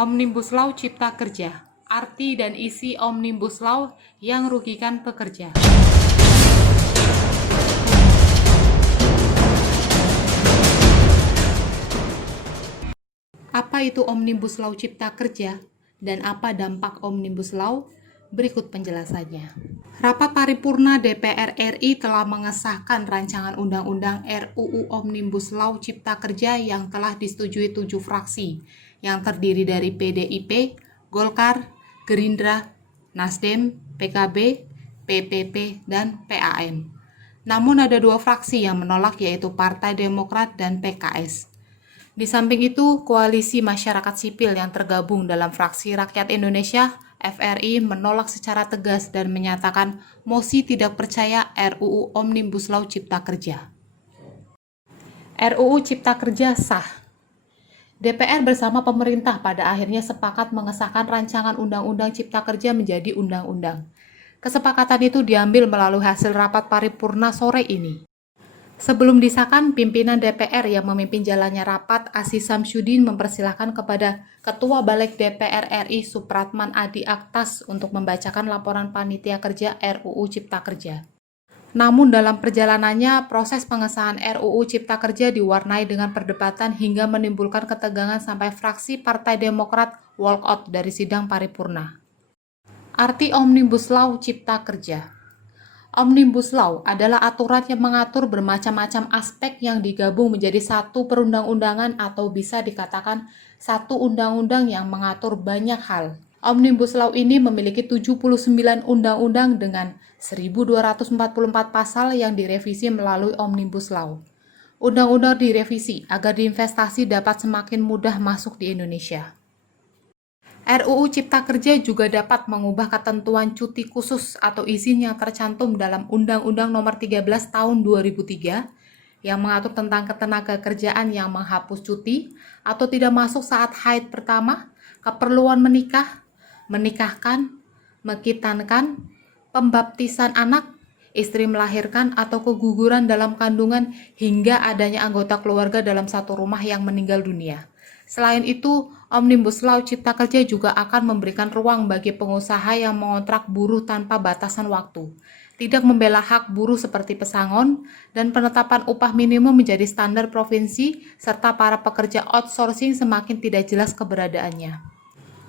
Omnibus Law Cipta Kerja. Arti dan isi Omnibus Law yang rugikan pekerja. Apa itu Omnibus Law Cipta Kerja dan apa dampak Omnibus Law? Berikut penjelasannya. Rapat paripurna DPR RI telah mengesahkan rancangan undang-undang RUU Omnibus Law Cipta Kerja yang telah disetujui 7 fraksi yang terdiri dari PDIP, Golkar, Gerindra, Nasdem, PKB, PPP, dan PAN. Namun ada 2 fraksi yang menolak, yaitu Partai Demokrat dan PKS. Di samping itu, koalisi masyarakat sipil yang tergabung dalam Fraksi Rakyat Indonesia (FRI) menolak secara tegas dan menyatakan mosi tidak percaya RUU Omnibus Law Cipta Kerja. RUU Cipta Kerja sah. DPR bersama pemerintah pada akhirnya sepakat mengesahkan rancangan Undang-Undang Cipta Kerja menjadi undang-undang. Kesepakatan itu diambil melalui hasil rapat paripurna sore ini. Sebelum disahkan, pimpinan DPR yang memimpin jalannya rapat, Aziz Samsudin, mempersilahkan kepada Ketua Balik DPR RI Supratman Adi Aktas untuk membacakan laporan panitia kerja RUU Cipta Kerja. Namun dalam perjalanannya, proses pengesahan RUU Cipta Kerja diwarnai dengan perdebatan hingga menimbulkan ketegangan sampai fraksi Partai Demokrat walkout dari sidang paripurna. Arti Omnibus Law Cipta Kerja. Omnibus Law adalah aturan yang mengatur bermacam-macam aspek yang digabung menjadi satu perundang-undangan atau bisa dikatakan satu undang-undang yang mengatur banyak hal. Omnibus Law ini memiliki 79 undang-undang dengan 1.244 pasal yang direvisi melalui Omnibus Law. Undang-undang direvisi agar investasi dapat semakin mudah masuk di Indonesia. RUU Cipta Kerja juga dapat mengubah ketentuan cuti khusus atau izin yang tercantum dalam Undang-Undang Nomor 13 Tahun 2003 yang mengatur tentang ketenagakerjaan yang menghapus cuti atau tidak masuk saat haid pertama, keperluan menikah, menikahkan, mengkitankan, pembaptisan anak, istri melahirkan atau keguguran dalam kandungan hingga adanya anggota keluarga dalam satu rumah yang meninggal dunia. Selain itu, Omnibus Law Cipta Kerja juga akan memberikan ruang bagi pengusaha yang mengontrak buruh tanpa batasan waktu, tidak membela hak buruh seperti pesangon, dan penetapan upah minimum menjadi standar provinsi, serta para pekerja outsourcing semakin tidak jelas keberadaannya.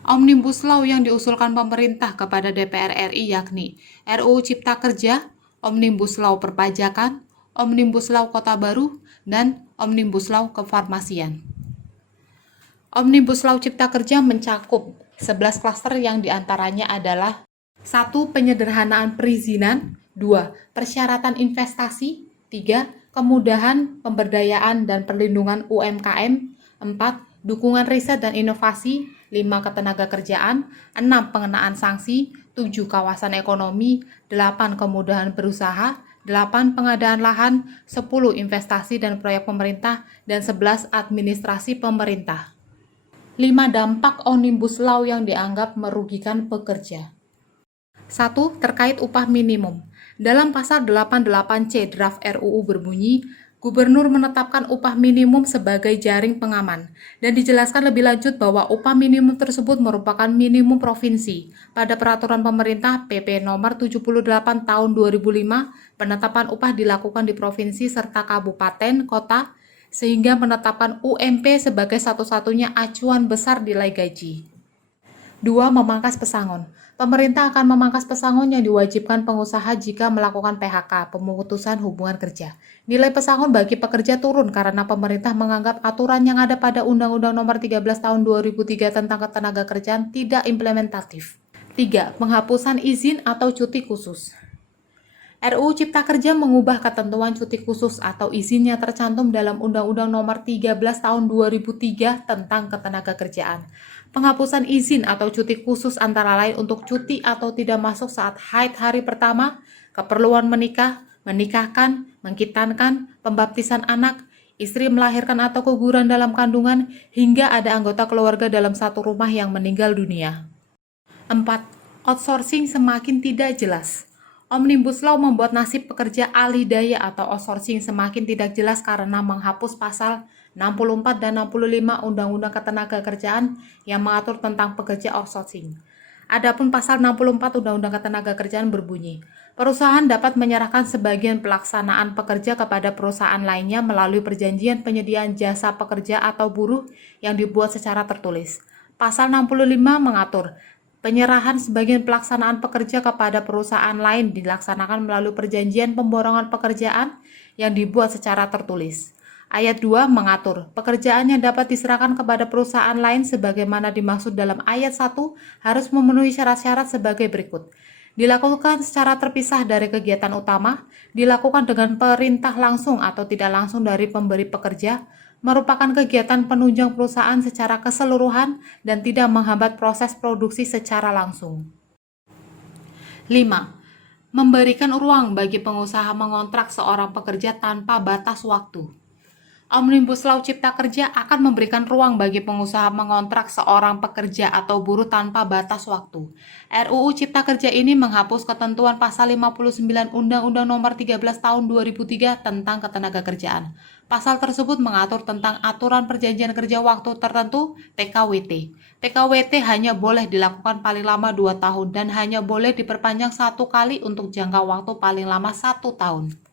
Omnibus Law yang diusulkan pemerintah kepada DPR RI yakni RUU Cipta Kerja, Omnibus Law Perpajakan, Omnibus Law Kota Baru, dan Omnibus Law Kefarmasian. Omnibus Law Cipta Kerja mencakup 11 klaster yang diantaranya adalah 1. Penyederhanaan perizinan, 2. Persyaratan investasi, 3. Kemudahan pemberdayaan dan perlindungan UMKM, 4. Dukungan riset dan inovasi, 5. Ketenagakerjaan, 6. Pengenaan sanksi, 7. Kawasan ekonomi, 8. Kemudahan berusaha, 8. Pengadaan lahan, 10. Investasi dan proyek pemerintah, dan 11. Administrasi pemerintah. 5. Dampak Omnibus Law yang dianggap merugikan pekerja. 1. Terkait upah minimum. Dalam pasal 88C draft RUU berbunyi, Gubernur menetapkan upah minimum sebagai jaring pengaman, dan dijelaskan lebih lanjut bahwa upah minimum tersebut merupakan minimum provinsi. Pada peraturan pemerintah PP nomor 78 tahun 2005, penetapan upah dilakukan di provinsi serta kabupaten, kota, sehingga menetapkan UMP sebagai satu-satunya acuan besar nilai gaji. 2. Memangkas pesangon. Pemerintah akan memangkas pesangon yang diwajibkan pengusaha jika melakukan PHK, pemutusan hubungan kerja. Nilai pesangon bagi pekerja turun karena pemerintah menganggap aturan yang ada pada Undang-Undang Nomor 13 Tahun 2003 tentang ketenagakerjaan tidak implementatif. 3. Penghapusan izin atau cuti khusus. RUU Cipta Kerja mengubah ketentuan cuti khusus atau izin yang tercantum dalam Undang-Undang Nomor 13 Tahun 2003 tentang Ketenagakerjaan. Penghapusan izin atau cuti khusus antara lain untuk cuti atau tidak masuk saat haid hari pertama, keperluan menikah, menikahkan, mengkitankan, pembaptisan anak, istri melahirkan atau keguguran dalam kandungan, hingga ada anggota keluarga dalam satu rumah yang meninggal dunia. 4. Outsourcing semakin tidak jelas. Omnibus Law membuat nasib pekerja alih daya atau outsourcing semakin tidak jelas karena menghapus pasal 64 dan 65 Undang-Undang Ketenagakerjaan yang mengatur tentang pekerja outsourcing. Adapun pasal 64 Undang-Undang Ketenagakerjaan berbunyi, perusahaan dapat menyerahkan sebagian pelaksanaan pekerja kepada perusahaan lainnya melalui perjanjian penyediaan jasa pekerja atau buruh yang dibuat secara tertulis. Pasal 65 mengatur, penyerahan sebagian pelaksanaan pekerja kepada perusahaan lain dilaksanakan melalui perjanjian pemborongan pekerjaan yang dibuat secara tertulis. Ayat 2 mengatur, pekerjaan yang dapat diserahkan kepada perusahaan lain sebagaimana dimaksud dalam ayat 1 harus memenuhi syarat-syarat sebagai berikut. Dilakukan secara terpisah dari kegiatan utama, dilakukan dengan perintah langsung atau tidak langsung dari pemberi pekerja, merupakan kegiatan penunjang perusahaan secara keseluruhan dan tidak menghambat proses produksi secara langsung. 5. Memberikan ruang bagi pengusaha mengontrak seorang pekerja tanpa batas waktu. Omnibus Law Cipta Kerja akan memberikan ruang bagi pengusaha mengontrak seorang pekerja atau buruh tanpa batas waktu. RUU Cipta Kerja ini menghapus ketentuan pasal 59 Undang-Undang Nomor 13 Tahun 2003 tentang Ketenagakerjaan. Pasal tersebut mengatur tentang aturan perjanjian kerja waktu tertentu (PKWT). PKWT hanya boleh dilakukan paling lama 2 tahun dan hanya boleh diperpanjang 1 kali untuk jangka waktu paling lama 1 tahun.